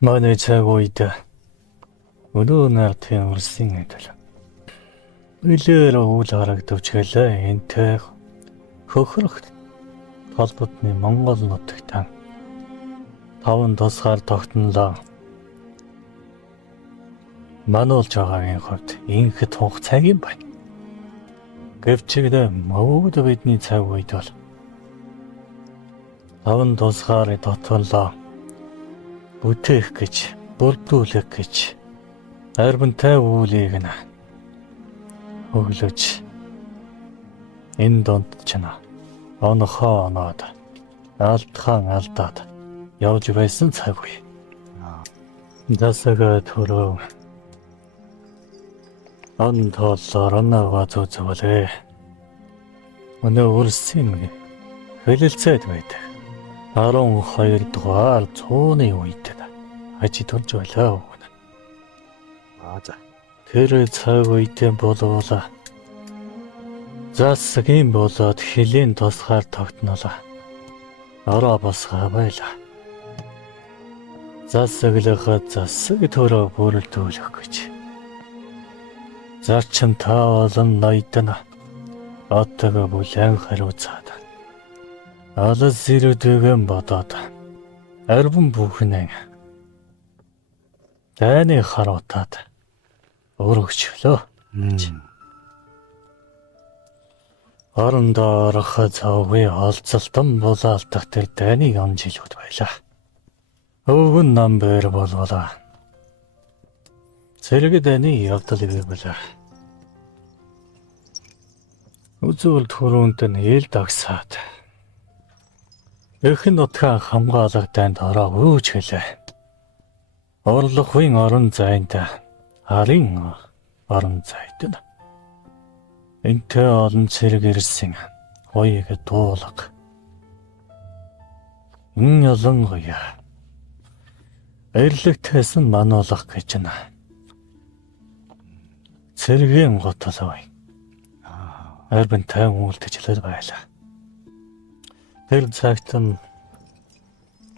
Манай цаг үед өнөө наадын урсын адил. Илээр үл харагдавч гэлээ энтэй хөхрөх толботны Монгол нутагтаа таван тусгаар тогтнолоо. Мануулж байгаагийн хувьд инхэд хугацааг юм байна. Гэвчигдээ мөвд бидний цаг үед бол таван тусгаар тогтнолоо бүтээх гэж, бүрдүүлэх гэж арбантай үүлийг нь өглөж энэ донд ч онохоо оноод алдхан алдаад явж байсан цаг үе. Засага төрөө он тооллоор оноо зүүцвэлээ. Өнөө үрсэн хэлэлцээд байдаг. 12 дугаар цууны үед ажид болж байлаа. За. Тэр цаг үед болвол засгийн болоод хэлийн тусгаар тогтнолоо. Ороо босгаа байлаа. Засаглахад засаг төрөө бүрэлдүүлэх гэж. Зарчим та олон ноёдно. Оттого бүлээн хариуцаад. Алс зэрэгэн бодоод арван бүхнээ таны харуутаад өргөчлөө. Орондоо орох цавгүй олцолтон булаалтах тэр таны онжилгууд байлаа. Өвгөн намбэр болволаа. Зэрэг таны явдал гэвэл үзүүл төрөнд нь ил дагсаад эхэн нутгаа хамгаалах танд ороо үүж гэлээ. Орлогын орон зайд харин орон зайд нь энтэй олон зэрэг ирсэн хоёрыг дуулга. Энэ ялангуяа эрлэгтээс нь мануулах гэж нь цэргийн готлоо. Арбантай үйлдэлж байлаа. Тэр цагт нь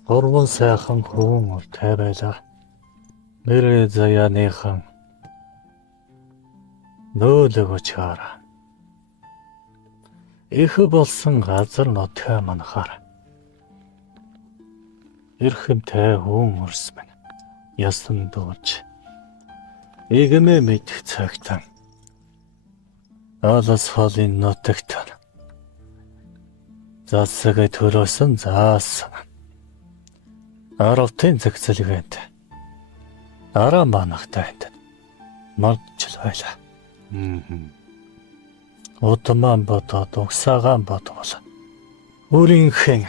гурван сайхан хүн уртай байлаа. Нэр заяаныхан нөөлөгөчээр их болсон газар нутгаа манахаар эрхэмтэй хүн өрсмэн ясан дуулж игэмэ мэдх цагтан алас холын нутагт засаг төрөөсөн заасан. Аравтын зэгцэлгээнд араа манахтайд мартж байлаа. Утман бодоод угсаагаан бодвол үрийнхэн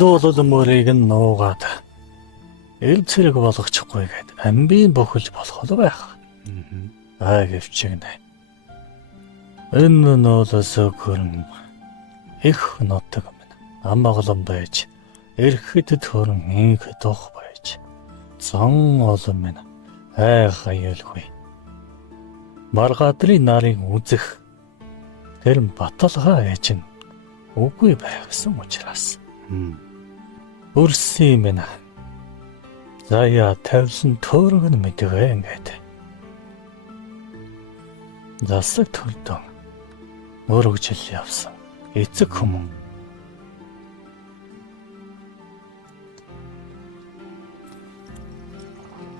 дуулал мөрийг нь нуугаад ил цэрэг болгочихгүйгээд амбийн бохолж болох байх. Гэвчигнэ. Энэ нуулаас хөрн их нутаг минь амгалан байж эрхэд төрн инх дох байж зан олон минь хайхаялгүй маргадрын нарыг үзэх тэр баталгаа ээж нь үгүй байсан учраас өрсөн минь заяа тавьсан төөргөн мэдвэ ингээд засаг төрдөн өргөжл явсан эцэг хүмүүн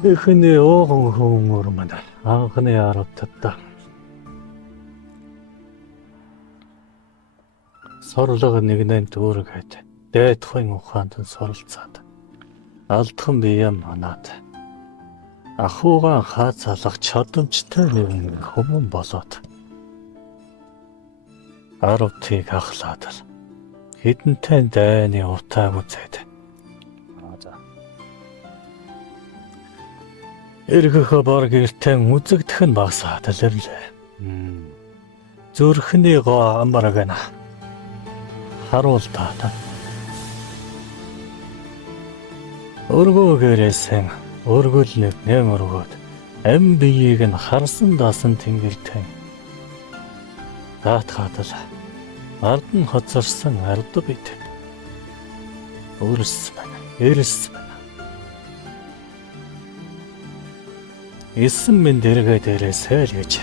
эхний оогон хүмүүр мань анхны аравтад сорлого нэгнэн дүүргээд дайдахын ухаанд соролцоод алдхан бие манаад ахуугаан хаацалах чадамжтай нэгэн хүмүүн болоод аравтыг ахлаад л хэдэнтэй дайны утааг үзээд эргэх бар гэртээ үзэгдэх нь багсаад лэрлээ. Зүрхний гоо амаргана харуултаад өргөөгөөсөн өргөл нэм өргөөд ам биеийг нь харсан даасан тэнгэртэй даатгаадал ард нь хоцорсон ард бид өрс байна эрс байна Эсэн минь дэргээ дээрээ сайл гэж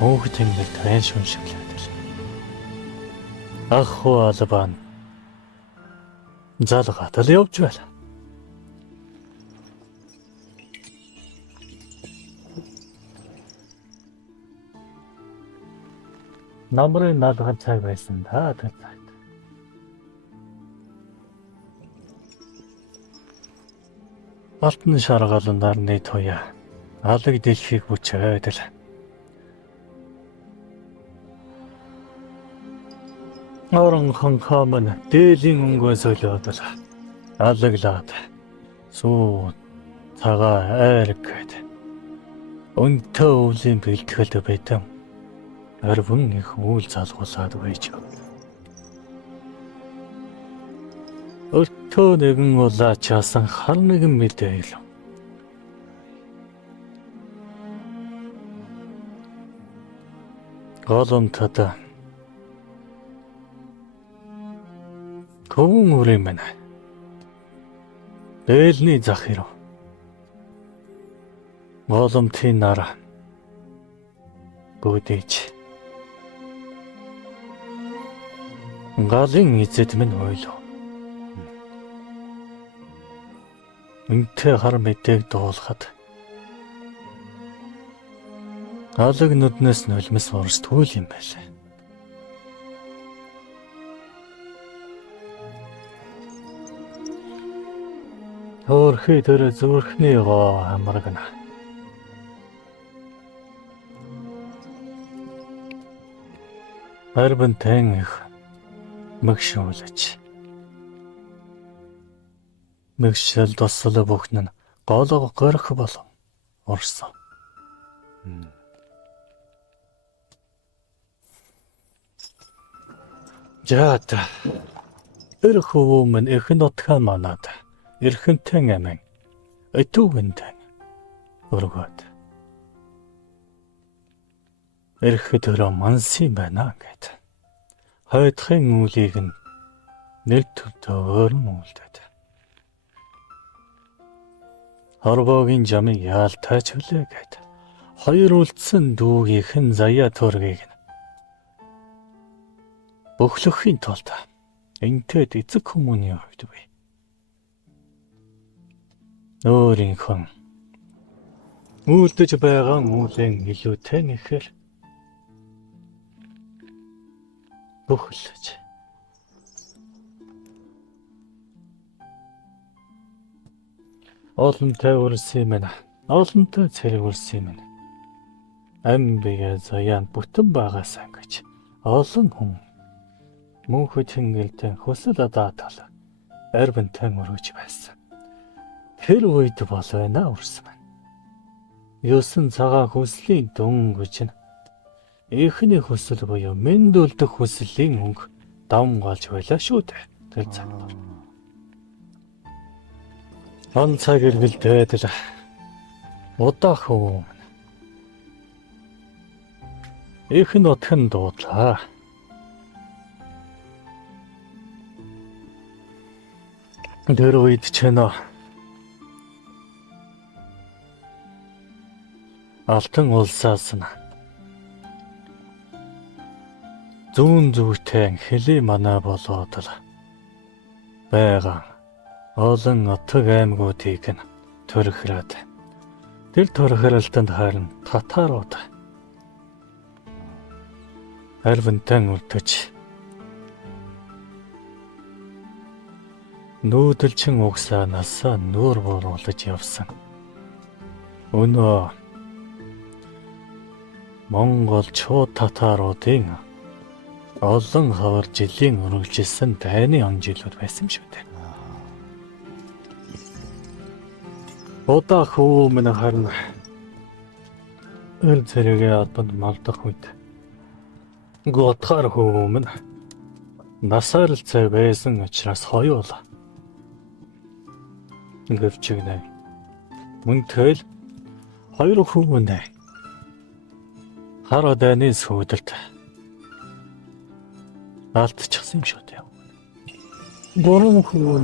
мөнх тэнгэр тань шүншиглээд л. Ах хуу албан залгаад л явж байла. Намрын наадгал цаг байсан та тэр цагт. Алтан шаргалан нарны туяа алаг дэлхийг бүчээд л. Орон хонхомн дээлийн өнгөөс олоод л алаглаад суу цагаа айргэд өнтөө өвлийн бэлтгэлд байтам арван их үйл залгуулад байж. Өртөө нэгэн улаачаасан хар нэгэн мэдээл. Голомтод көвөн үрийн мэн бэлний захируу голомтын нара бүдэж галын эзэд минь ойлоо. Үнтэй хар мэдээг дуулахад алаг нүднээс нулимс урс түүл юм байлаа. Хөөрхий тэр зүрхний гоо хамрагна. Арбантэн их мэгшүүлж. Мэгшэл тослоо бүхнэн голоо горох болов орсон. Жаата. Эрхүүмэн их нутгаа манад эрхэнтэн амин өтөвгэнтэн өргөд. Эрх төрөө манси байна гэд. Хойтхын үлийг нь нэр төртөө өрн үлдээд. Хорвогийн жамыг яалтаач хүлээ гэд. Хоёр үлдсэн дүүгийнхэн заяа төргийг нь бөхлөхийн тулд энтэд эцэг хүмүүний хувьд бай. Өөрийнхөө үлдэж байгаа мөлийн илүүтэй нэхэр бөхлөж. Олонтой үрсэн мэнэ. Олонтой цэрэгүрсэн мэнэ. Амбига заяан бүтэн байгаасаа гэж олон хүн мөнхөд хингэлтэн хөсөл адаатал арбантан өргөж байсан. Тэр үед бол байна үрсэн мэн. Ёсон цагаан хөслийн дөнгөж нь эхний хөсөл буюу мэндүүлдэх хөслийн өнгө давмгаалж байлаа шүү дээ. Тэр цаг. Он цаг эргэлдээд л удаах юм. Их нутгын дуудлаа. Тэр үед ч нэ алтан улсаас нь зүүн зүгтэн хэлий манаа болоод л байгаа олон отог аймагуудыг нь төрөхрөөд тэр төрөхрөлтөнд харин татарууд арвантан үлдэж нүүдэлчин угсаанаас нүүр бууруулж явсан. Өнөө Монгол чуу татаруудын олон хавар жилийн үргэлжилсэн дайны он жилүүд байсан шүү дээ. Удаах өмнө харин эр зэрэгээ албанд малдах үед готхар өмнө насаар л цай байсан учраас хоёулаа гэрчигнэ. Мөнтэй л хоёр хүн хараа дайны сүйдэлт алдчихсан юм шүү дээ. Гурван хүн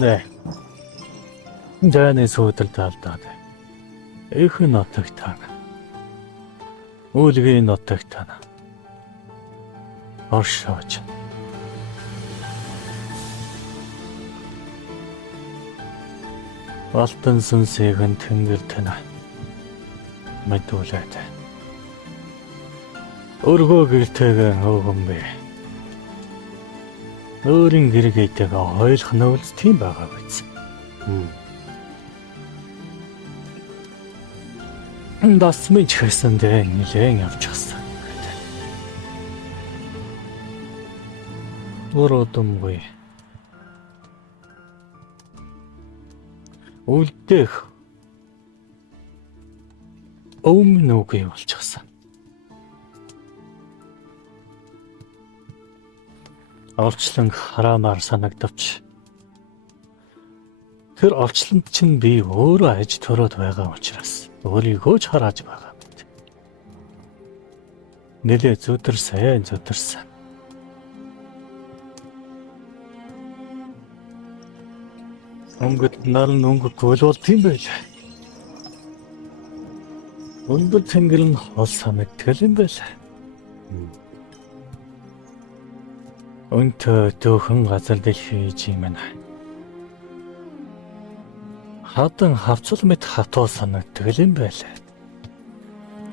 дайны сүйдэлт алдаад Их нотог тана. Үлгийн нотог тана. Оршооч. Алтан сүнсийн тэнгэр тана. Мэдүүлээд. Өргөө гэртэйгээ хөөгөн бэ. Өөрийн гэргээтэйгээ хойлох нөлс тийм байгаа биз. Дасмын ч хэсэндээ нилээн явчихсан. Өрөөдмгүй. Үлдэх. Өмнөгүй болчихсон. Олчлон хараамаар санагдавч тэр олчлонд чинь би өөрөө аж төрөөд байгаа учраас өөрийгөө ч харааж байгаа мэт. Нэлээ зүдэрсэн. Өнгөт наран өнгөгүй л болт юм байл. Өндөр тэнгэр нь хол санагдтал юм байл. Өнтөө дөхөн газар дэлхийж юм байна. Хадан хавцал мэт хатуу санагдтал юм байл.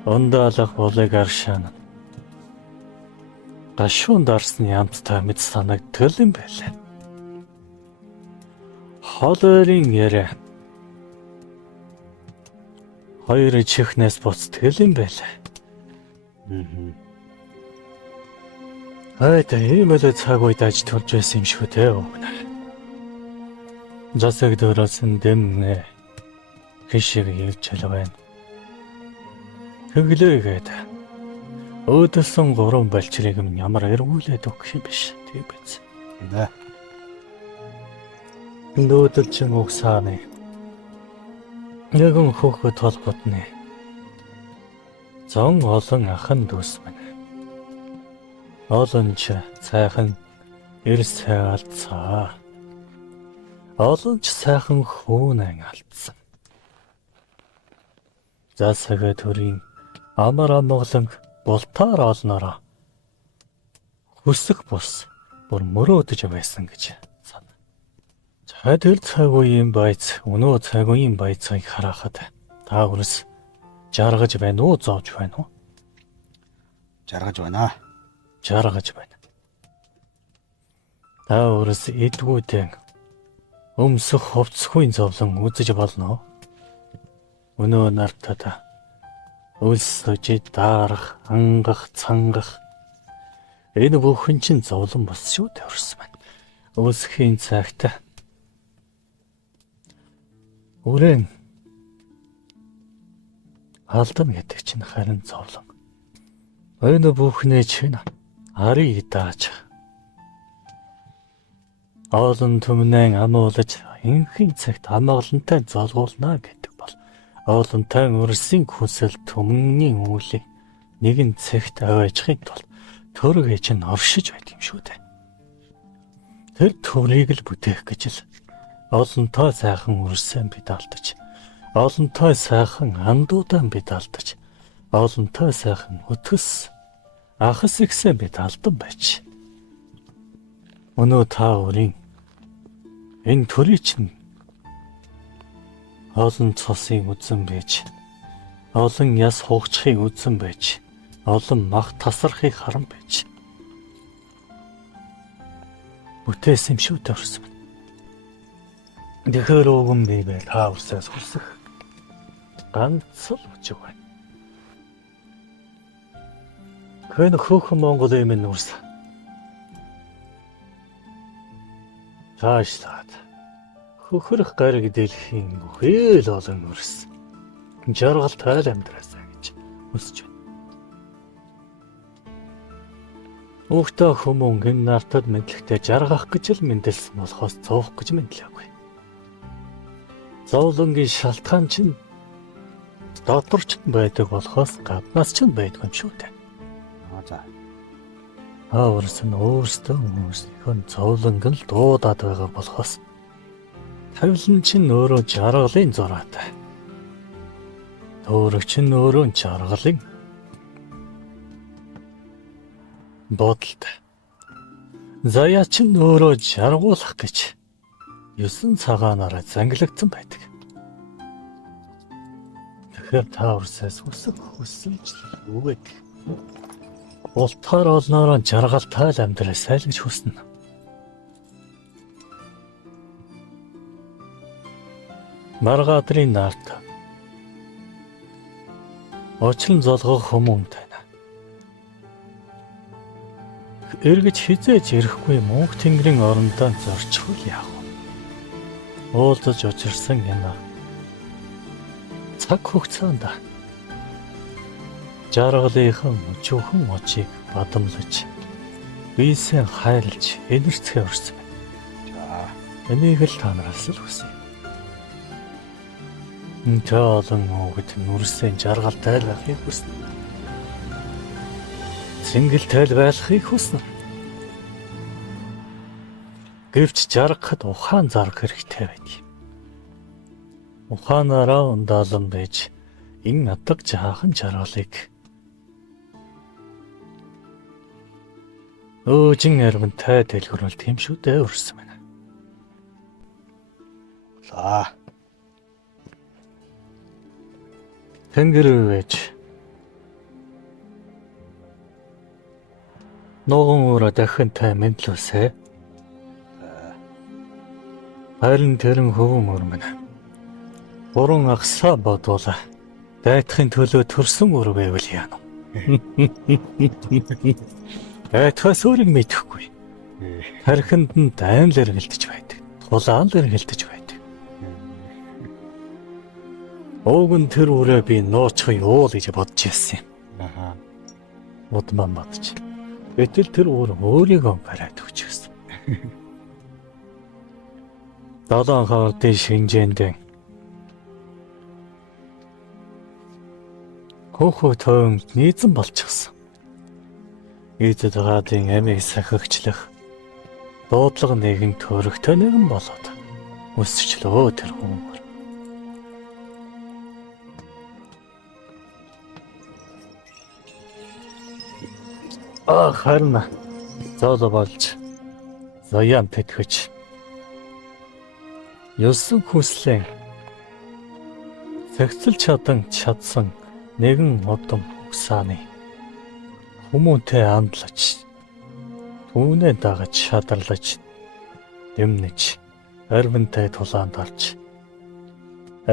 Ондаалах болыг аршаан. Гашуун дарсны амттай мэт санагдтал юм байл. Холойрын яриа. Хоёр чихнээс буцтгэл юм байл. Тийм л цаг үед аж төрж байсан юм шүү дээ. Засаг дөрөсөн дэмнэ. Хишиг явж чал байна. Тэглээгээд. Өөдөлсөн 3 балчрыг минь ямар эргүүлээд өгөх юм биш. Тийм биз. Нэ. Нөөдөлчин угсааны. Нэгэн хөөхөд толботны. Зон олон ахан дүүс минь. Олонч сайхан эрсээ алдсаа. Олонч сайхан хөөнэн алдсан. Засаг төрийн амар амгалан бултаар олноороо хүсэх бус бүр мөрөөдөж байсан гэж санаа. Тэр цаг үеийн байц өнөө цаг үеийн байцыг харахад та өрс жаргаж байна уу зовж байна уу? Жаргаж байна. Жаргаж байна. Та өрс эдгүүдэн өмсөх хувцсгүй зовлон үзэж болно. Өнөө нартаа өлсөж даарах, ангах, цангах энэ бүхэн чинь зовлон бос шүү дээ өрс маань. Өсхийн цагт үрэн алдана гэдэг чинь харин зовлон. Энэ бүхнээ чинь ари дааж олон түмнэн амуулж инхийн цагт амгалантай золгуулна гэдэг бол олонтой өрсийн хүсэл түмний үүлийг нэгэн цагт аваажхын тулд төрөг чинь оршиж байт юм шүү дээ. Тэр төрийг л бүтээх гэж л олонтой сайхан өрсөн бид алдаж, олонтой сайхан андуудаа бид алдаж, олонтой сайхан өтгөс ахас ихсэн бид алдан байж. Өнөө та өрийн энэ төрий чинь олон цосын үзэн байж, олон яс хугачхын үзэн байж, олон мах тасархыг харан байж. Бүтээсэн юм шүү дээ өрсөн. Тэгэхээр өгөн бий та өрсөөс хүсэх ганц л үчиг байна. Хэн хөөхөн Монголын минь өрс. Таашлаад хөхрөх гариг дэлхийн бүхэл олон өрс. Жаргал тайл амьдраасаа гэж хүсэж байна. Уухтай хүмүүн гин нартад мэдлэгтэй жаргах гэж л мэндэлсэн болохоос цуух гэж мэдлээгүй. Зовлонгийн шалтгаан чинь доторч байдаг болохоос гаднаас ч байдгүй юм шүү дээ. За. Өөрс нь өөрсдөө зовлонг нь дуудаад байгаа болохоос тавилан чинь өөрөө жаргалын зураатай. Төөрөгч нь өөрөө жаргалын бодолтой. Заяач нь өөрөө жаргуулах гэж 9 цагаанаараа зангилагдсан байдаг. Тэгэхээр та урсаас хүсэлж үгээд ултаар олноороо жаргалтай л амьдрал сайлгаж хүснэ. Маргадрын нарт очлон золгох хүмүүн тайна. Эргэж хизээж ирэхгүй мөнх тэнгэрийн орондоо зорчихвол яах вэ? Уулзаж учирсан энэ цаг хугацаанд жаргалынхан өчүүхэн очийг бадамлаж бийсэн хайлж энэрцгээ өрсөн. За. Энийг л та нараас л хүсье. Тэ олон өвгөд нүрсэн жаргалтай л байхыг хүснэ. Сингэлтэй л байхыг хүснэ. Гэвч жаргахад ухаан зарах хэрэгтэй байдаг. Ухаанаараа ундаалan байж ин атг жаахан жаргалыг өөжин арвантай дэлгэрүүлт юм шүү дээ өрсөн байна. За. Тэнгэр вэж ногоон өрөө дахин тай мэдлүүлсэ. Харин тэрэн хөвөн өрмөн. Гурван агсаа бодвол дайтахын төлөө төрсөн өр байвал яана. Дайтахаас өөрийг мэдэхгүй. Хархинд нь дайн л эргэлдэж байдаг. Тулаан л эргэлдэж байдаг. Ууг нь тэр үрээ би нууцхай уул гэж бодож яасан юм. Аха. Удман бодож. Гэтэл тэр өөр өөрийгөө бариад өгчихсэн. 7 хаврын шинжээнд хөөхөө тойн нийцэн болчихсон. Эцэд гадын амийг сахигчлах дуудлага нэгэн төрөгтэй нэгэн болоод өсчлөө тэр хүмүүс. Харна зооло болж заяан тэтгэж 9 хүслэн зэгцэл чадсан нэгэн одом угсааны хүмүүнтэй амдлаж түүнээ дагаж шадарлаж дэмнэж арвинтай тулаанд орж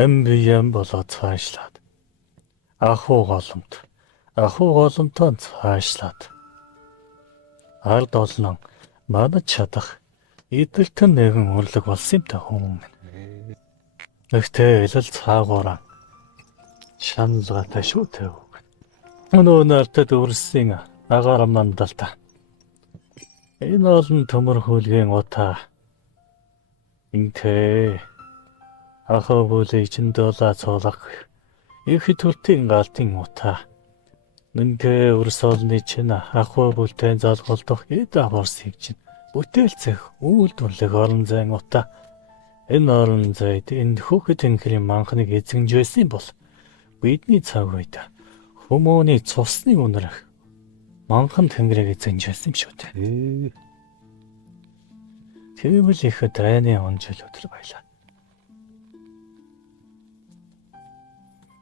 амбиям болоод цаашлаад ахуу голомтоо цаашлаад ард олон манад чадах идэлтэн нэгэн өрлөг болсон юм та хүмүүс. Гэхдээ илэл цаагаараа шаналгатай шүү дээ. Өнөө нартад өрсөн агаар мандалта. Энэ олон төмөр хөлгийн утаа. Интэй ахаа бүлэй чин дулаа цоолох их төртийн галтын утаа. Нэнгэ өрсөлний чин ахаа бүлтэй залголдох эд аварсыг чин бүтээлцэх үйлдвэрлэх орон зайн утаа. Энэ орон зайд энэ хүүхэд тэнгэрийн манхныг эзэмж байсан юм бол бидний цаг үед хүмүүний цусны үнэрх манхан тэнгэрийг эзэмж байсан юм шүү дээ. Тийм л их дайны онжил өдр байлаа.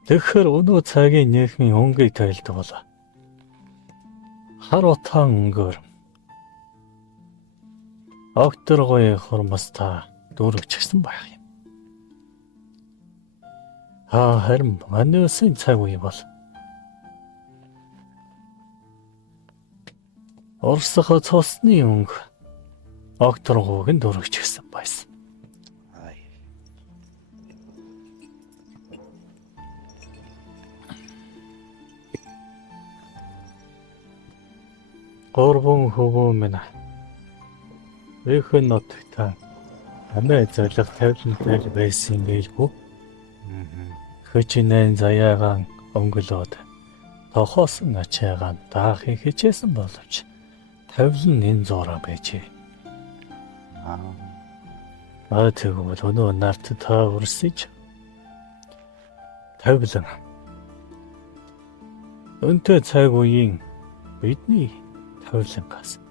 Тэгэхээр өнөө цагийн нийгмийн өнгийг тайлдаг бол хар утаан өнгөөр огторгой хормостаа дүүрэгчсэн байх юм. Харин манайсын цаг үе бол Оросх цусны өнгө огторгойг нь дүүрэгчсэн байсан. Горбон хөвөө минь Эхэн ноттой амиа зориг тавилантай байсан гэлгүй. Хөчнэн заяагаан өнгөлөөд тохоосон ачаагаан даахыг хичээсэн боловч тавилан энэ зураа байжээ. Тэгвэл өнөө нарт та өрсөж тавилан Өнтэй цаг үеийн бидний тавилангаас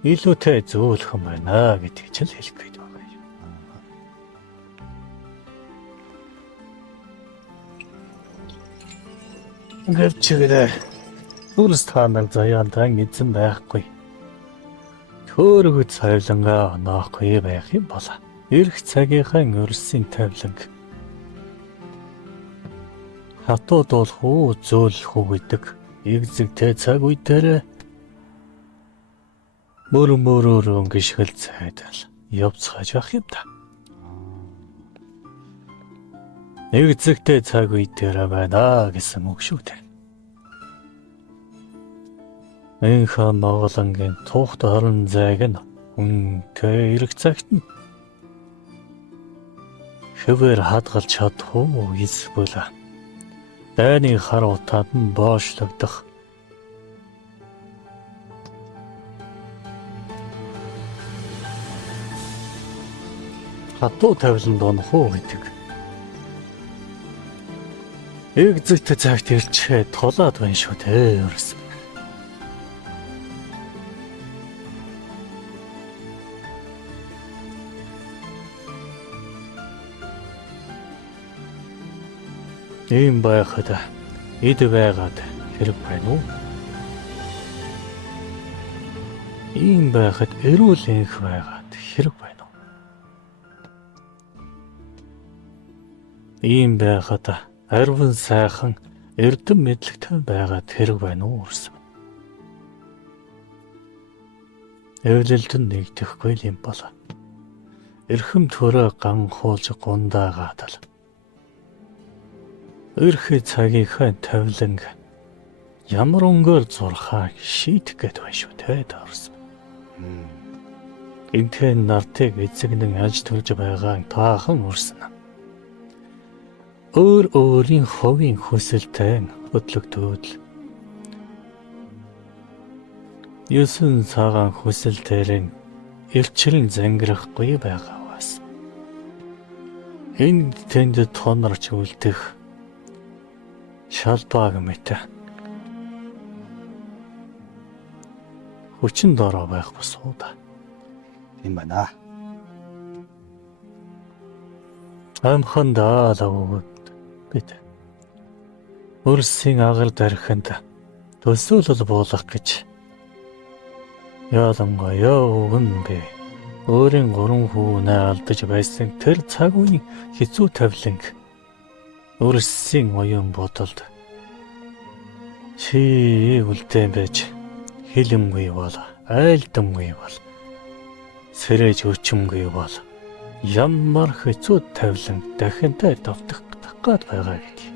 илүүтэй зөөлөх юм байна гэдгийг ч л хэлэх гээд байгаа юм. Ингээд чигээр үрс таанал заяантай эзэн байхгүй. Төөрөг цавилангаа оноохгүй байх юм болоо. Ирэх цагийнхаа өрсийн тавиланг хатууд бол хуу зөөлөх үү гэдэг игзэгтэй цаг үе дээр мөрөөр өнгөшгөл цайдал явцгааж байх юм да. Игзэгтэй цаг үе дээр байна гэсэн үг шүү дээ. Энэхэн Монголынгийн тухт орон зайг нь үнтэй ирэх цагт нь хэвээр хадгалж чадахгүй эсвэл дайны хар утаад нь боочлогдох хатуу тавиланд онох уу гэдэг. Игзэгтэй цагт ирчээ тулаад байна шүү дээ ерөөс. Ийм байхад эд байгаад хэрэг байна уу? Ийм байхад эрүүл энх байгаад хэрэг байна уу? Ийм байхад арван сайхан эрдэм мэдлэгтэй байгаад хэрэг байна уу гэсэн. Эвлэлд нь нэгдэхгүй юм болоо. Эрхэм төрөө ганхуулж гундаагаад л Ирэх цагийнхаа тавиланг ямар өнгөөр зурхаа шийдэх гээд байна шүү дээ даарсан. Энтхэн нартыг эзэгнэн аж төрж байгаа таахан урсна. Өөрийн ховын хүсэлтэй хөдлөгдөөд Юусэн цагаан хүсэлтээр эрчрэн зангирахгүй байгаа бас. Энд тэнд тонорч үлдэх шалбааг мэт хүчин дороо байх босууд. Тийм байна. Амхандаа лавд бит. Өрсийн агаар дархинд төсөөлөл буулгах гэж ялангуяа өгнө. Өөрийн 3 хүүнээ алдаж байсан тэр цаг үеийн хэцүү тавиланг Өрсийн оюун бодолд чи үлдэн байж хилэмгүй бол айлдамгүй бол сэрэж өчмгүй бол ямар хэцүү тавилан дахинтай давтах гад байгаа гэдэг.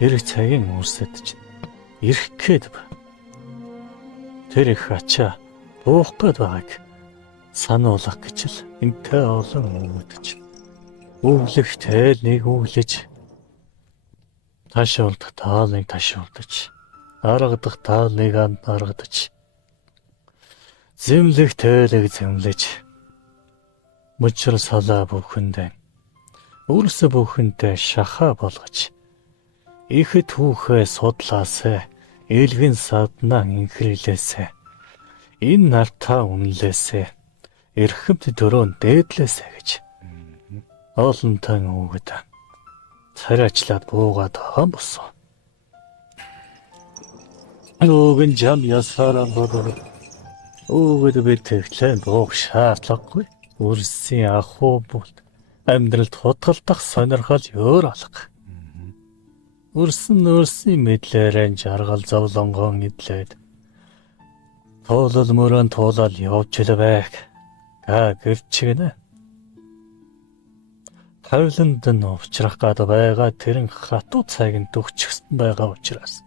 Ирэх цагийн үрсэд чинь ирэх гээд тэр их ачаа буух гээд байгааг сануулах гэж л энтэй олон үүдэж өглөхтэй нэг өглөж ташуулдах таалыг ташуулдаж, аргадах таалыг аргадаж, зэмлэх тойлог зэмлэж, мөчр салаа бүхэндээ, үрс бүхэндээ шахаа болгож, их түүхээ судлаасаа, элвэн саднаа инхрийлээсээ, энэ нартаа үнэлээсээ, эрхэмт дөрөөн дээдлээсээ гэж олонтой үгэд. Царайчлаад буугаад байгаа болсон. Өгөн жам ясараа бодоо. Өгөөд би тэгтлэн буух шаардлагагүй. Үрсийн ахуу бол амьдралд хутгалдах сонирхол өөр алга. Үрсэн мэдлээрэн жаргал зовлонгон идлээд туулал мөрөн туулал явж л байг. Гэрчгэнэ. Тавиланд нь уучрах гад байгаа тэрэн хатуу цагийн төгчгсөн байгаа учраас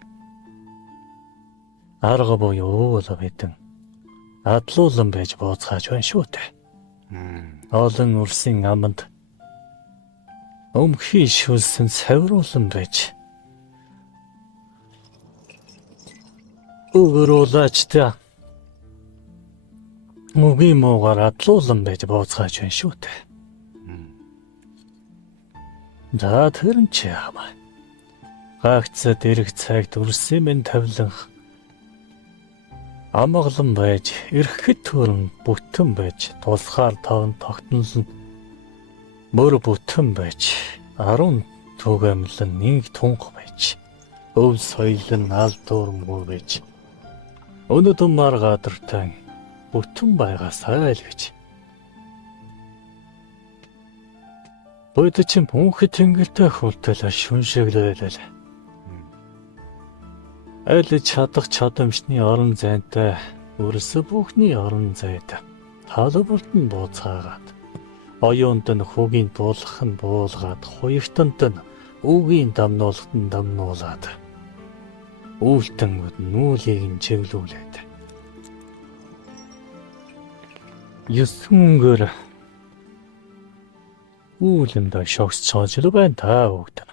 арга буюу л бидэн адлуулан байж бооцгааж байна шүү дээ. Олон үрсийн аманд өмхий шүлсэн савруулан байж өгөрүүлээчтэй мөгийн муугаар адлуулан байж бооцгааж байна шүү дээ. За тэр нь ч яамаа. Гаагцад эрэг цагт үрсэн минь тавилан амгалан байж эрхэт төрн бүтэн байж тулхаар таван тогтнол нь мөр бүтэн байж 10 түгээмлэн нэг тунх байж өв соёлын аль дуурмгүй байж өнөдөн мар гадартай бүтэн байгаа сайл гэж Бод чинь бүнхэд тэнгэртэй хүлтэл шүншэглээлээ. Айл чадах чадамжны орон зайтай өрсө бүхний орон зайтай талбарт нь бууцгаагаад оюунд нь хүүгийн дуулах нь буулгаад хуягтанд нь үгийн дамнуулахт нь дамнуулаад үүлтэнгүүд нүүлийг нь чиглүүлээд юсүнгөр үүлэндээ шогсож байгаа л байна та бүгд.